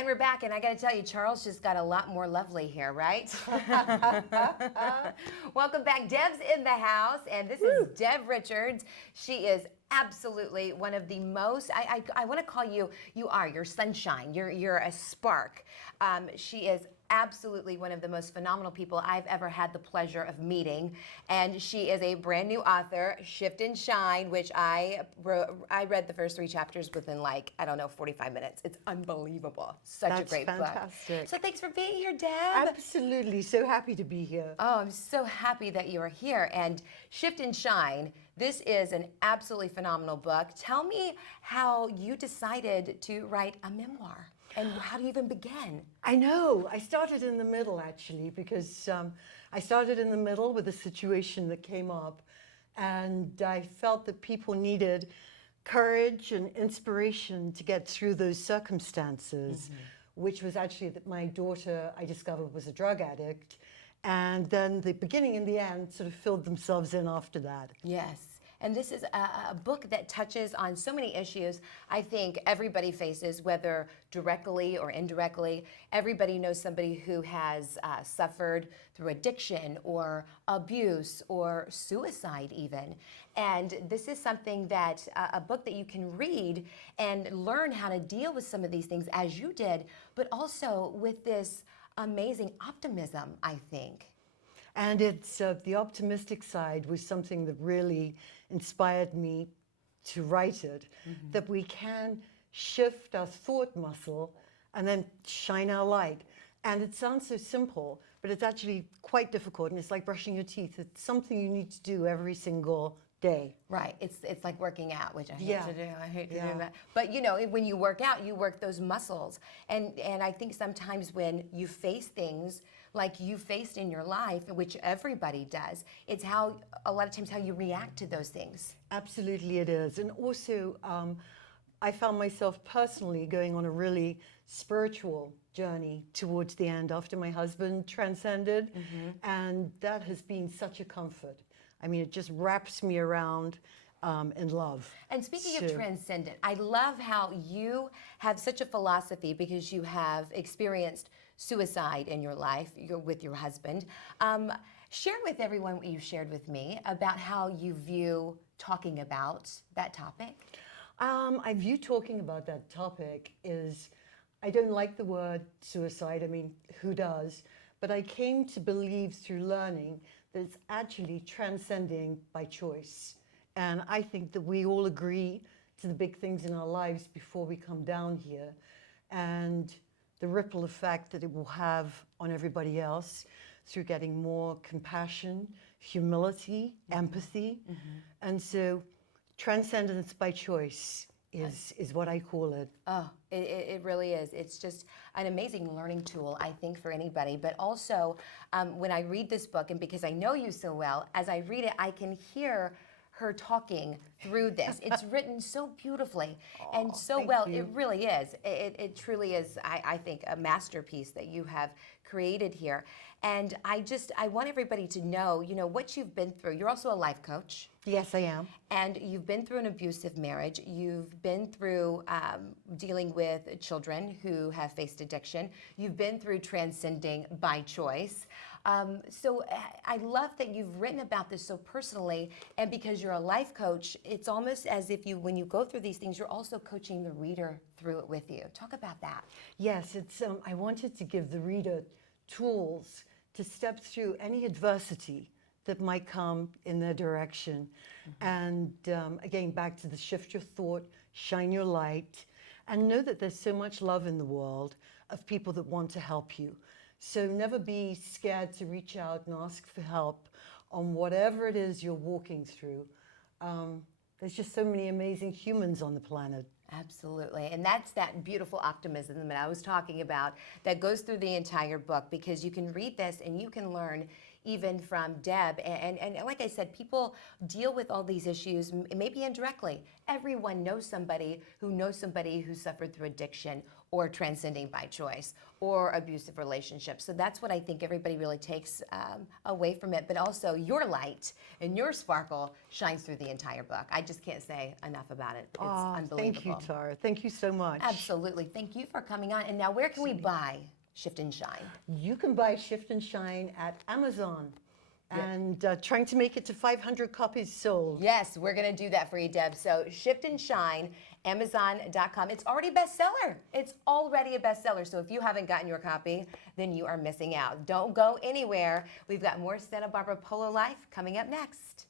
And we're back, and I got to tell you, Charles just got a lot more lovely here, right? Welcome back. Deb's in the house, and this is Deb Richards. She is absolutely one of the most, I want to call you, you're sunshine. You're a spark. She is absolutely one of the most phenomenal people I've ever had the pleasure of meeting. And she is a brand new author, Shift and Shine, which I read the first 3 chapters within 45 minutes. It's unbelievable. Such a great fantastic. book. So thanks for being here, Deb. Absolutely. So happy to be here. Oh, I'm so happy that you are here. And Shift and Shine, this is an absolutely phenomenal book. Tell me how you decided to write a memoir. And how do you even begin? I know. I started in the middle, actually, because I started in the middle with a situation that came up, and I felt that people needed courage and inspiration to get through those circumstances, which was actually that my daughter, I discovered, was a drug addict, and then the beginning and the end sort of filled themselves in after that. Yes. And this is a book that touches on so many issues I think everybody faces, whether directly or indirectly. Everybody knows somebody who has suffered through addiction or abuse or suicide even. And this is something that, a book that you can read and learn how to deal with some of these things as you did, but also with this amazing optimism, I think. And it's the optimistic side was something that really inspired me to write it, that we can shift our thought muscle and then shine our light. And it sounds so simple, but it's actually quite difficult, and it's like brushing your teeth. It's something you need to do every single day. Right. It's like working out, which I hate to do. I hate to do Yeah. that. But you know, when you work out, you work those muscles. And I think sometimes when you face things like you faced in your life, which everybody does, it's how, a lot of times, how you react to those things. Absolutely it is. And also, I found myself personally going on a really spiritual journey towards the end after my husband transcended. And that has been such a comfort. I mean, it just wraps me around in love. And speaking of transcendent, I love how you have such a philosophy because you have experienced suicide in your life with your husband. Share with everyone what you shared with me about how you view talking about that topic. I view talking about that topic is, I don't like the word suicide. I mean, who does? But I came to believe through learning that it's actually transcending by choice. And I think that we all agree to the big things in our lives before we come down here, and the ripple effect that it will have on everybody else through getting more compassion, humility, empathy. And so transcendence by choice is what I call it. Oh, it really is. It's just an amazing learning tool, I think, for anybody. But also, when I read this book, and because I know you so well, as I read it, I can hear her talking through this. It's written so beautifully and so well. You. It really is. It truly is, I think, a masterpiece that you have created here. And I want everybody to know, you know, what you've been through. You're also a life coach. Yes, I am. And you've been through an abusive marriage. You've been through dealing with children who have faced addiction. You've been through transcending by choice. So I love that you've written about this so personally, and because you're a life coach, it's almost as if when you go through these things, you're also coaching the reader through it with you. Talk about that. Yes, it's. I wanted to give the reader tools to step through any adversity that might come in their direction. And again, back to the shift your thought, shine your light, and know that there's so much love in the world of people that want to help you. So never be scared to reach out and ask for help on whatever it is you're walking through. There's just so many amazing humans on the planet. Absolutely. And that's that beautiful optimism that I was talking about that goes through the entire book, because you can read this and you can learn even from Deb. And like I said, people deal with all these issues, maybe indirectly. Everyone knows somebody who suffered through addiction or transcending by choice, or abusive relationships. So that's what I think everybody really takes away from it. But also, your light and your sparkle shines through the entire book. I just can't say enough about it. It's unbelievable. Thank you, Tara. Thank you so much. Absolutely. Thank you for coming on. And now, where can we buy Shift and Shine? You can buy Shift and Shine at Amazon. And trying to make it to 500 copies sold. Yes, we're going to do that for you, Deb. So Shift and Shine, Amazon.com. It's already a bestseller. It's already a bestseller. So if you haven't gotten your copy, then you are missing out. Don't go anywhere. We've got more Santa Barbara Polo Life coming up next.